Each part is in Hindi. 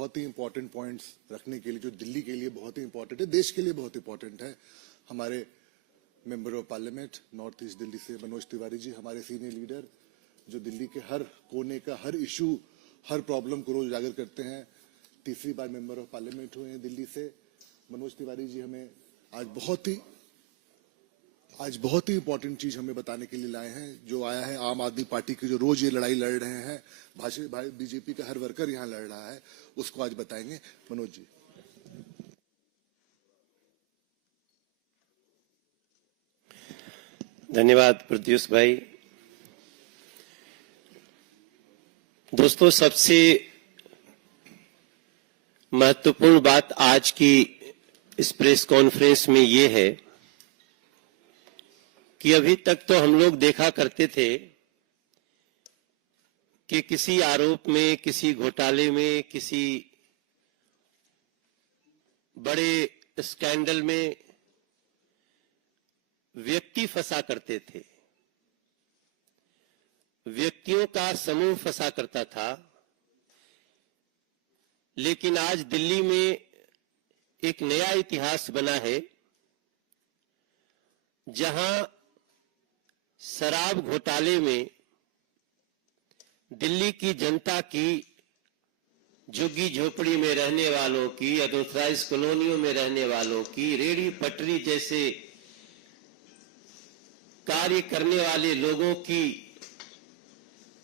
बहुत ही इंपॉर्टेंट पॉइंट्स रखने के लिए, जो दिल्ली के लिए बहुत ही इंपॉर्टेंट है, देश के लिए बहुत इंपॉर्टेंट है। हमारे member of parliament north east Delhi से मनोज तिवारी जी, हमारे सीनियर लीडर, जो दिल्ली के हर कोने का हर इशू, हर प्रॉब्लम को रोज उजागर करते हैं। तीसरी बार मेंबर ऑफ पार्लियामेंट हुए हैं दिल्ली से। मनोज तिवारी जी हमें आज बहुत ही इंपॉर्टेंट चीज हमें बताने के लिए लाए हैं, जो आया है आम आदमी पार्टी की, जो रोज ये लड़ाई लड़ रहे हैं, बीजेपी का हर वर्कर यहाँ लड़ रहा है, उसको आज बताएंगे। मनोज जी। धन्यवाद प्रत्युष भाई। दोस्तों, सबसे महत्वपूर्ण बात आज की इस प्रेस कॉन्फ्रेंस में ये है कि अभी तक तो हम लोग देखा करते थे कि किसी आरोप में, किसी घोटाले में, किसी बड़े स्कैंडल में व्यक्ति फंसा करते थे, व्यक्तियों का समूह फंसा करता था। लेकिन आज दिल्ली में एक नया इतिहास बना है, जहां शराब घोटाले में दिल्ली की जनता की, झुग्गी झोपड़ी में रहने वालों की, अनऑथराइज्ड कॉलोनियों में रहने वालों की, रेहड़ी पटरी जैसे कार्य करने वाले लोगों की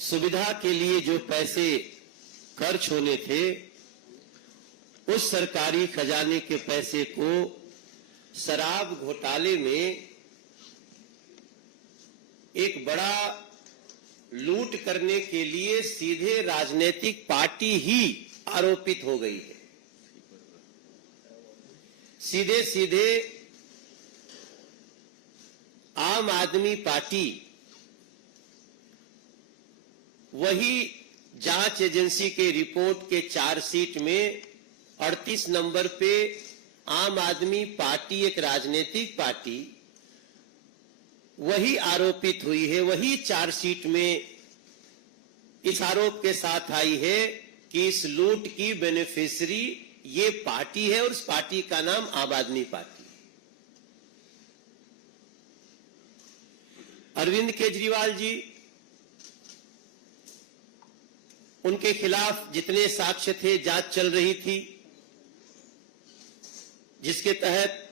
सुविधा के लिए जो पैसे खर्च होने थे, उस सरकारी खजाने के पैसे को शराब घोटाले में एक बड़ा लूट करने के लिए सीधे राजनीतिक पार्टी ही आरोपित हो गई है। सीधे सीधे आम आदमी पार्टी वही जांच एजेंसी के रिपोर्ट के चार्जशीट में 38 नंबर पे आम आदमी पार्टी, एक राजनीतिक पार्टी, वही आरोपित हुई है। वही चार्जशीट में इस आरोप के साथ आई है कि इस लूट की बेनिफिशियरी ये पार्टी है और उस पार्टी का नाम आम आदमी पार्टी है। अरविंद केजरीवाल जी, उनके खिलाफ जितने साक्ष्य थे, जांच चल रही थी, जिसके तहत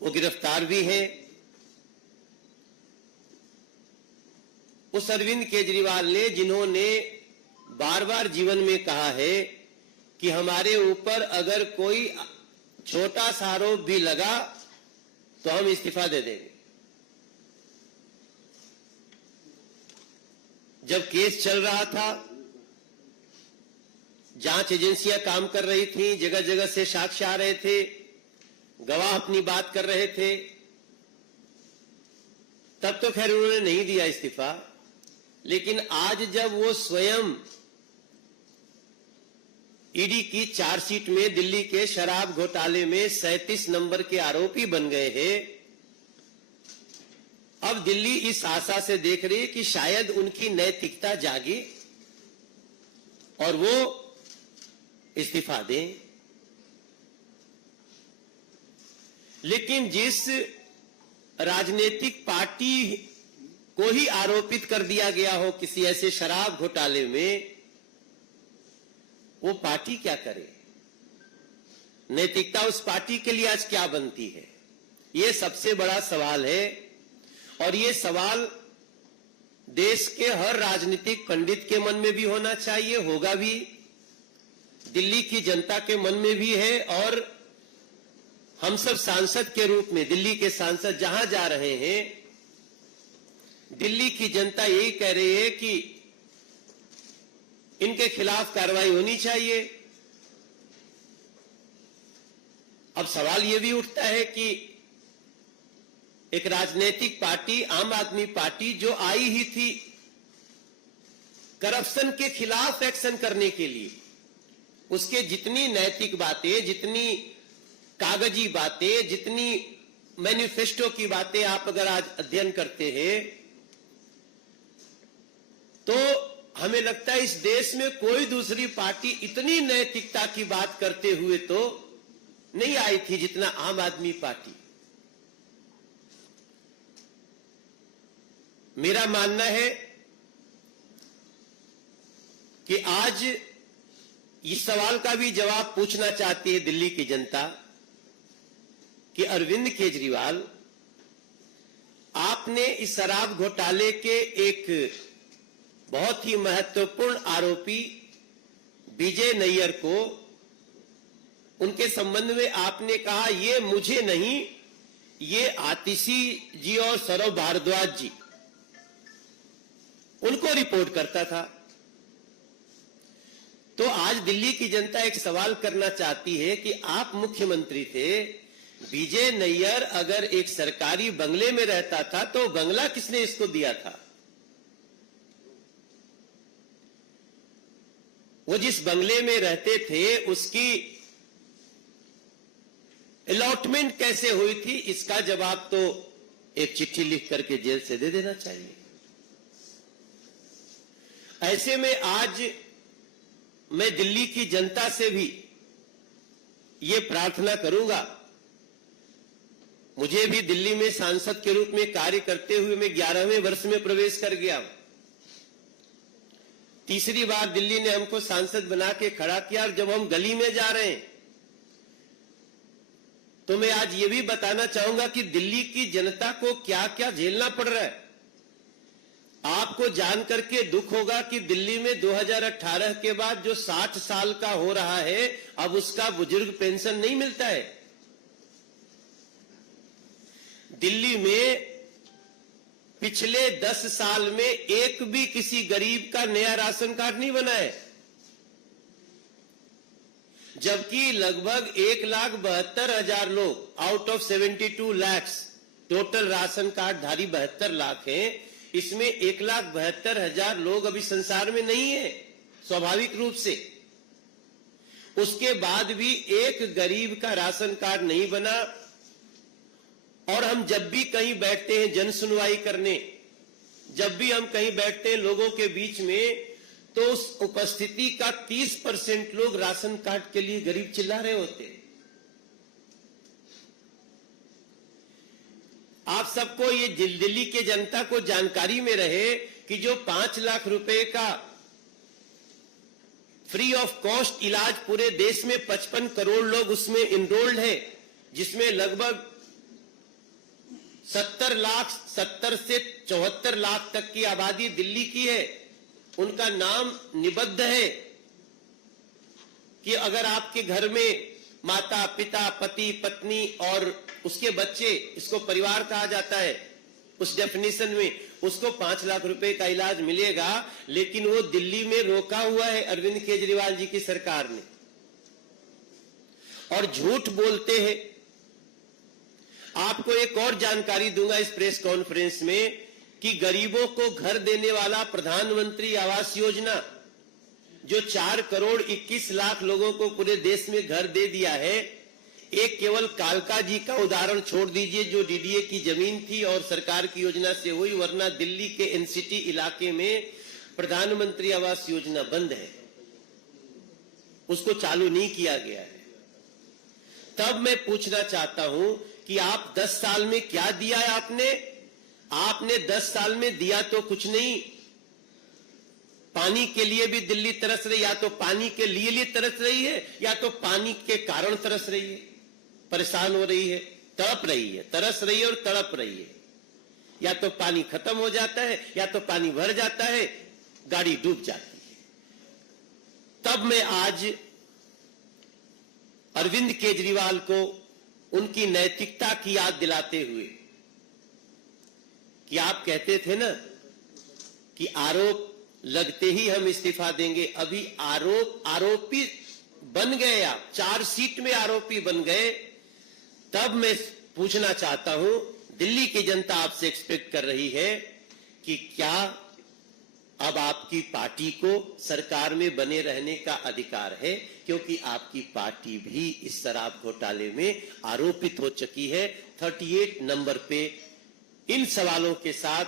वो गिरफ्तार भी हैं। उस अरविंद केजरीवाल ने, जिन्होंने बार बार जीवन में कहा है कि हमारे ऊपर अगर कोई छोटा सा आरोप भी लगा तो हम इस्तीफा दे देंगे। जब केस चल रहा था, जांच एजेंसियां काम कर रही थी, जगह जगह से साक्ष्य आ रहे थे, गवाह अपनी बात कर रहे थे, तब तो खैर उन्होंने नहीं दिया इस्तीफा। लेकिन आज जब वो स्वयं ईडी की चार्जशीट में दिल्ली के शराब घोटाले में 37 नंबर के आरोपी बन गए हैं, अब दिल्ली इस आशा से देख रही है कि शायद उनकी नैतिकता जागे और वो इस्तीफा दें। लेकिन जिस राजनीतिक पार्टी को ही आरोपित कर दिया गया हो किसी ऐसे शराब घोटाले में, वो पार्टी क्या करे? नैतिकता उस पार्टी के लिए आज क्या बनती है? ये सबसे बड़ा सवाल है। और ये सवाल देश के हर राजनीतिक पंडित के मन में भी होना चाहिए, होगा भी, दिल्ली की जनता के मन में भी है। और हम सब सांसद के रूप में, दिल्ली के सांसद जहां जा रहे हैं, दिल्ली की जनता यही कह रही है कि इनके खिलाफ कार्रवाई होनी चाहिए। अब सवाल यह भी उठता है कि एक राजनीतिक पार्टी, आम आदमी पार्टी, जो आई ही थी करप्शन के खिलाफ एक्शन करने के लिए, उसके जितनी नैतिक बातें, जितनी कागजी बातें, जितनी मैनिफेस्टो की बातें आप अगर आज अध्ययन करते हैं, तो हमें लगता है इस देश में कोई दूसरी पार्टी इतनी नैतिकता की बात करते हुए तो नहीं आई थी जितना आम आदमी पार्टी। मेरा मानना है कि आज इस सवाल का भी जवाब पूछना चाहती है दिल्ली की जनता कि अरविंद केजरीवाल, आपने इस शराब घोटाले के एक बहुत ही महत्वपूर्ण आरोपी विजय नैयर को, उनके संबंध में आपने कहा ये मुझे नहीं, ये आतिशी जी और सौरभ भारद्वाज जी, उनको रिपोर्ट करता था। तो आज दिल्ली की जनता एक सवाल करना चाहती है कि आप मुख्यमंत्री थे, विजय नैयर अगर एक सरकारी बंगले में रहता था तो बंगला किसने इसको दिया था? वो जिस बंगले में रहते थे उसकी अलॉटमेंट कैसे हुई थी, इसका जवाब तो एक चिट्ठी लिख करके जेल से दे देना चाहिए। ऐसे में आज मैं दिल्ली की जनता से भी ये प्रार्थना करूंगा, मुझे भी दिल्ली में सांसद के रूप में कार्य करते हुए मैं 11वें वर्ष में प्रवेश कर गया। तीसरी बार दिल्ली ने हमको सांसद बना के खड़ा किया और जब हम गली में जा रहे हैं तो मैं आज ये भी बताना चाहूंगा कि दिल्ली की जनता को क्या क्या झेलना पड़ रहा है। आपको जान करके दुख होगा कि दिल्ली में 2018 के बाद जो 60 साल का हो रहा है अब उसका बुजुर्ग पेंशन नहीं मिलता है। दिल्ली में पिछले 10 साल में एक भी किसी गरीब का नया राशन कार्ड नहीं बना है, जबकि लगभग 1,72,000 लोग out of 72 lakh total ration card धारी 72 लाख हैं, इसमें 1,72,000 लोग अभी संसार में नहीं है स्वाभाविक रूप से। उसके बाद भी एक गरीब का राशन कार्ड नहीं बना। और हम जब भी कहीं बैठते हैं जन सुनवाई करने, जब भी हम कहीं बैठते हैं लोगों के बीच में, तो उस उपस्थिति का 30% लोग राशन कार्ड के लिए गरीब चिल्ला रहे होते हैं। आप सबको ये दिल्ली के जनता को जानकारी में रहे कि जो 5 लाख रुपए का फ्री ऑफ कॉस्ट इलाज पूरे देश में 55 करोड़ लोग उसमें इनरोल्ड है, जिसमें लगभग 70 से 74 लाख तक की आबादी दिल्ली की है। उनका नाम निबद्ध है कि अगर आपके घर में माता पिता पति पत्नी और उसके बच्चे, इसको परिवार कहा जाता है उस डेफिनेशन में, उसको 5 लाख रुपए का इलाज मिलेगा। लेकिन वो दिल्ली में रोका हुआ है अरविंद केजरीवाल जी की सरकार ने, और झूठ बोलते हैं। आपको एक और जानकारी दूंगा इस प्रेस कॉन्फ्रेंस में कि गरीबों को घर देने वाला प्रधानमंत्री आवास योजना, जो 4 करोड़ 21 लाख लोगों को पूरे देश में घर दे दिया है, एक केवल कालका जी का उदाहरण छोड़ दीजिए जो डीडीए की जमीन थी और सरकार की योजना से हुई, वरना दिल्ली के एनसीटी इलाके में प्रधानमंत्री आवास योजना बंद है, उसको चालू नहीं किया गया है। तब मैं पूछना चाहता हूं कि आप 10 साल में क्या दिया है आपने 10 साल में दिया तो कुछ नहीं। पानी के लिए भी दिल्ली तरस रही, या तो पानी के लिए तरस रही है या तो पानी के कारण तरस रही है, परेशान हो रही है, तड़प रही है, तरस रही है और तड़प रही है। या तो पानी खत्म हो जाता है या तो पानी भर जाता है, गाड़ी डूब जाती है। तब मैं आज अरविंद केजरीवाल को उनकी नैतिकता की याद दिलाते हुए, कि आप कहते थे ना कि आरोप लगते ही हम इस्तीफा देंगे, अभी आरोपी बन गए, आप चार्जशीट में आरोपी बन गए। तब मैं पूछना चाहता हूं, दिल्ली की जनता आपसे एक्सपेक्ट कर रही है कि क्या अब आपकी पार्टी को सरकार में बने रहने का अधिकार है, क्योंकि आपकी पार्टी भी इस शराब घोटाले में आरोपित हो चुकी है। 38 नंबर पे इन सवालों के साथ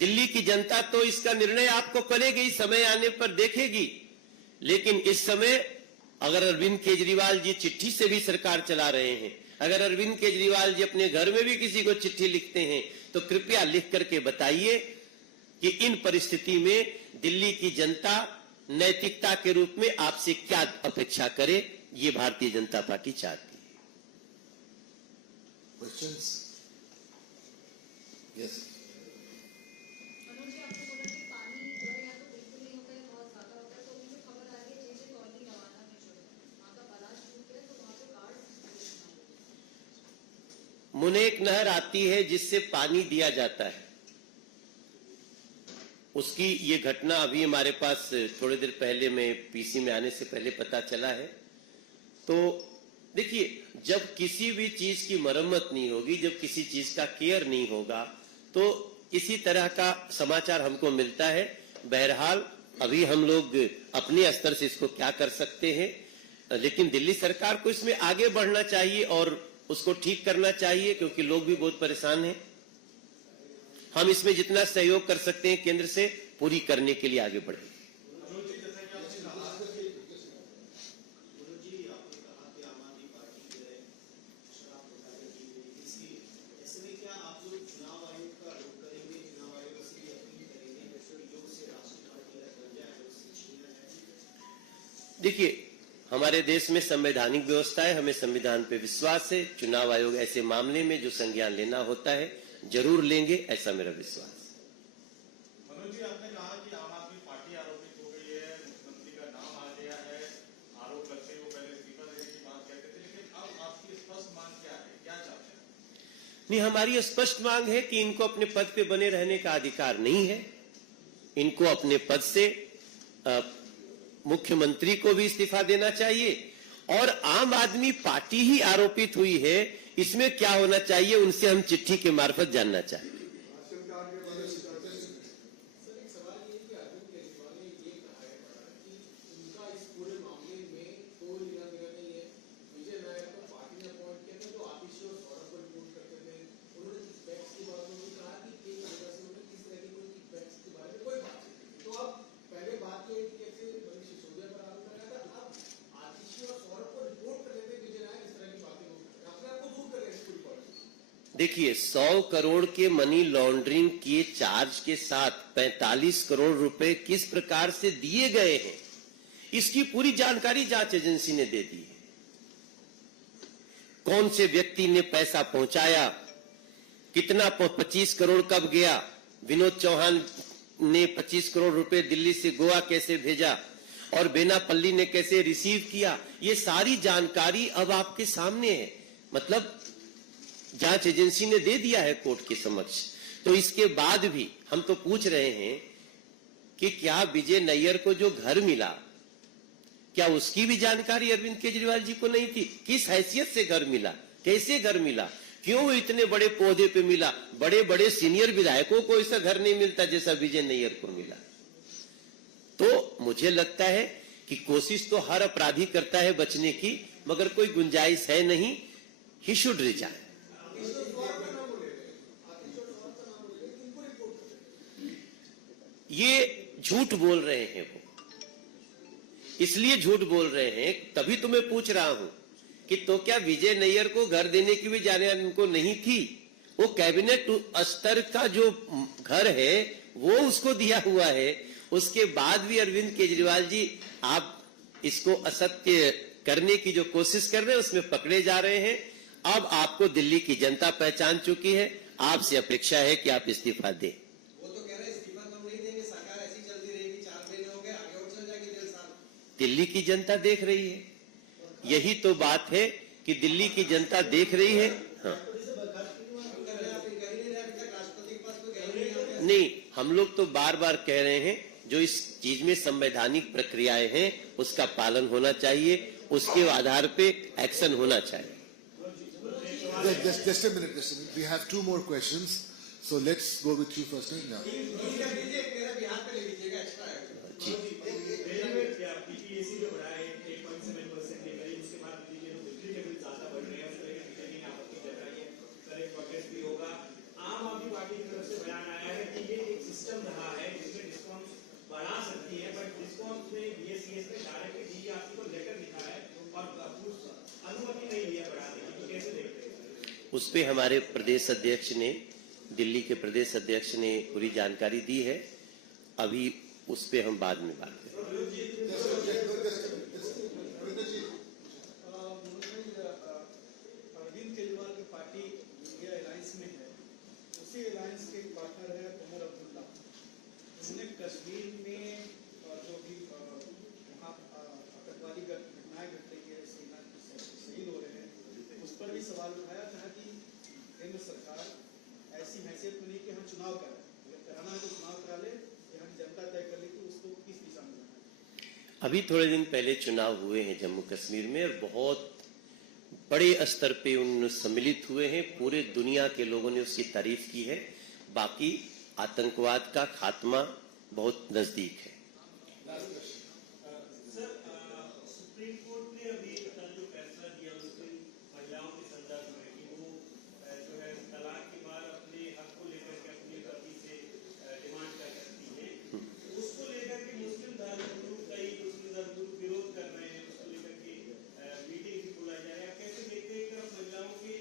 दिल्ली की जनता तो इसका निर्णय आपको करेगी, समय आने पर देखेगी। लेकिन इस समय अगर अरविंद केजरीवाल जी चिट्ठी से भी सरकार चला रहे हैं, अगर अरविंद केजरीवाल जी अपने घर में भी किसी को चिट्ठी लिखते हैं, तो कृपया लिख करके बताइए कि इन परिस्थिति में दिल्ली की जनता नैतिकता के रूप में आपसे क्या अपेक्षा करे। ये भारतीय जनता पार्टी चाहती है। Questions? Yes. मनोज जी, आपने बोला कि पानी जो है या तो बिल्कुल नहीं होता है, बहुत ज्यादा होता है, तो मुझे खबर आ रही है जैसे कॉलोनी रवाना में जो है वहाँ का बालाज टूट गया, तो वहाँ पे कार्ड मुने एक नहर आती है जिससे पानी दिया जाता है, उसकी ये घटना अभी हमारे पास थोड़ी देर पहले में पीसी में आने से पहले पता चला है। तो देखिए, जब किसी भी चीज की मरम्मत नहीं होगी, जब किसी चीज का केयर नहीं होगा, तो इसी तरह का समाचार हमको मिलता है। बहरहाल अभी हम लोग अपने स्तर से इसको क्या कर सकते हैं, लेकिन दिल्ली सरकार को इसमें आगे बढ़ना चाहिए और उसको ठीक करना चाहिए, क्योंकि लोग भी बहुत परेशान हैं। हम इसमें जितना सहयोग कर सकते हैं केंद्र से पूरी करने के लिए आगे बढ़े। देखिए, हमारे देश में संवैधानिक व्यवस्था है, हमें संविधान पे विश्वास है। चुनाव आयोग ऐसे मामले में जो संज्ञान लेना होता है जरूर लेंगे, ऐसा मेरा विश्वास। मनोज जी, आपने कहा कि आम आदमी पार्टी आरोपित हो गई है, मुख्यमंत्री का नाम आ गया है, आरोप लगते ही वो पहले इस्तीफा देने की बात कहते थे, लेकिन अब आपकी स्पष्ट मांग क्या है, क्या चाहते हैं? नहीं, हमारी स्पष्ट मांग है कि इनको अपने पद पे बने रहने का अधिकार नहीं है। इनको अपने पद से मुख्यमंत्री को भी इस्तीफा देना चाहिए, और आम आदमी पार्टी ही आरोपित हुई है, इसमें क्या होना चाहिए उनसे हम चिट्ठी के मार्फत जानना चाहते हैं। देखिए, 100 करोड़ के मनी लॉन्ड्रिंग के चार्ज के साथ 45 करोड़ रुपए किस प्रकार से दिए गए हैं, इसकी पूरी जानकारी जांच एजेंसी ने दे दी है। कौन से व्यक्ति ने पैसा पहुंचाया, कितना 25 करोड़ कब गया, विनोद चौहान ने 25 करोड़ रुपए दिल्ली से गोवा कैसे भेजा, और बेनापल्ली ने कैसे रिसीव किया, ये सारी जानकारी अब आपके सामने है। मतलब जांच एजेंसी ने दे दिया है कोर्ट के समक्ष। तो इसके बाद भी हम तो पूछ रहे हैं कि क्या विजय नैयर को जो घर मिला, क्या उसकी भी जानकारी अरविंद केजरीवाल जी को नहीं थी? किस हैसियत से घर मिला, कैसे घर मिला, क्यों इतने बड़े पौधे पे मिला? बड़े बड़े सीनियर विधायकों को ऐसा घर नहीं मिलता जैसा विजय नैयर को मिला। तो मुझे लगता है कि कोशिश तो हर अपराधी करता है बचने की, मगर कोई गुंजाइश है नहीं। He should resign. ये झूठ बोल रहे हैं वो, इसलिए झूठ बोल रहे हैं, तभी तो मैं पूछ रहा हूं कि तो क्या विजय नैयर को घर देने की भी जानकारी उनको नहीं थी? वो कैबिनेट स्तर का जो घर है वो उसको दिया हुआ है। उसके बाद भी अरविंद केजरीवाल जी आप इसको असत्य करने की जो कोशिश कर रहे हैं उसमें पकड़े जा रहे हैं। अब आपको दिल्ली की जनता पहचान चुकी है, आपसे अपेक्षा है कि आप इस्तीफा दें। वो तो कह रहे हैं इस्तीफा तो हम नहीं देंगे, सरकार ऐसी चलती रहेगी, 4 महीने हो गए, आगे और चल जाएगी 1.5 साल। दिल्ली की जनता देख रही है, यही तो बात है कि दिल्ली की जनता देख रही है। हाँ, नहीं, हम लोग तो बार बार कह रहे हैं जो इस चीज में संवैधानिक प्रक्रियाएं हैं उसका पालन होना चाहिए, उसके आधार पे एक्शन होना चाहिए। Just a minute. We have 2 more questions. So let's go with you first. Yeah. PPAC जो बढ़ा है 8.7% के करीब, उसके बाद बिजली के बिल ज्यादा बढ़ रहे हैं, उस तरह की कहीं आपत्ति जताई है, सर एक प्रोग्रेस भी होगा। आम आदमी पार्टी की तरफ से बयान आया है कि ये एक उस पे हमारे प्रदेश अध्यक्ष ने, दिल्ली के प्रदेश अध्यक्ष ने पूरी जानकारी दी है। अभी उस पे हम बाद में बात करेंगे। अरविंद केजरीवाल की पार्टी इंडिया अलायंस में है, उसी अलायंस के पार्टनर है उमर अब्दुल्ला। उन्होंने कश्मीर में जो भी वहाँ आतंकवादी घटनाएं घट रही है, सेना शहीद हो रहे हैं, उस पर भी सवाल उठाया था कि केंद्र सरकार ऐसी हैसियत में नहीं कि हम चुनाव करें, अगर कराना है तो चुनाव करा ले, यहाँ की जनता तय कर ले कि उसको किस दिशा में जाना है। अभी थोड़े दिन पहले चुनाव हुए हैं जम्मू कश्मीर में और बहुत बड़े स्तर पे उन सम्मिलित हुए हैं। पूरे दुनिया के लोगों ने उसकी तारीफ की है। बाकी आतंकवाद का खात्मा बहुत नजदीक है। सुप्रीम कोर्ट ने अभी कल जो फैसला दिया उसमें महिलाओं के संदर्भ में कि वो जो है तलाक के बाद अपने हक को लेकर के अपने पति से डिमांड कर सकती है, उसको लेकर के मुस्लिम धर्मगुरु विरोध कर रहे हैं, उसको लेकर के मीटिंग भी बुलाया जा रहा है। कैसे देखते हैं कि महिलाओं के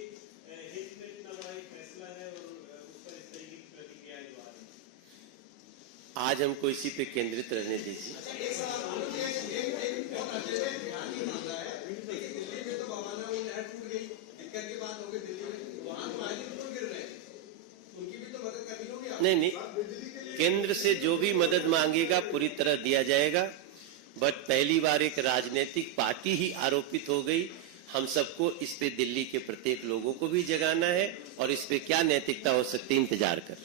हित में इतना बड़ा एक फैसला है और उस पर इस तरीके की प्रतिक्रियाएं जो आ रही है? आज हमको इसी पे केंद्रित रहने दीजिए। एक सवाल बहुत अच्छे से ध्यान नहीं मान रहा है, लेकिन दिल्ली में तो बाबाना वो नहर टूट गई, दिक्कत की बात हो गई दिल्ली में, वहाँ तो आए दिन गिर रहे हैं, उनकी भी तो मदद करनी होगी। नहीं, केंद्र से जो भी मदद मांगेगा पूरी तरह दिया जाएगा। बट पहली बार एक राजनीतिक पार्टी ही आरोपित हो गई। हम सबको इस पे दिल्ली के प्रत्येक लोगों को भी जगाना है और इस पे क्या नैतिकता हो सकती है इंतजार कर।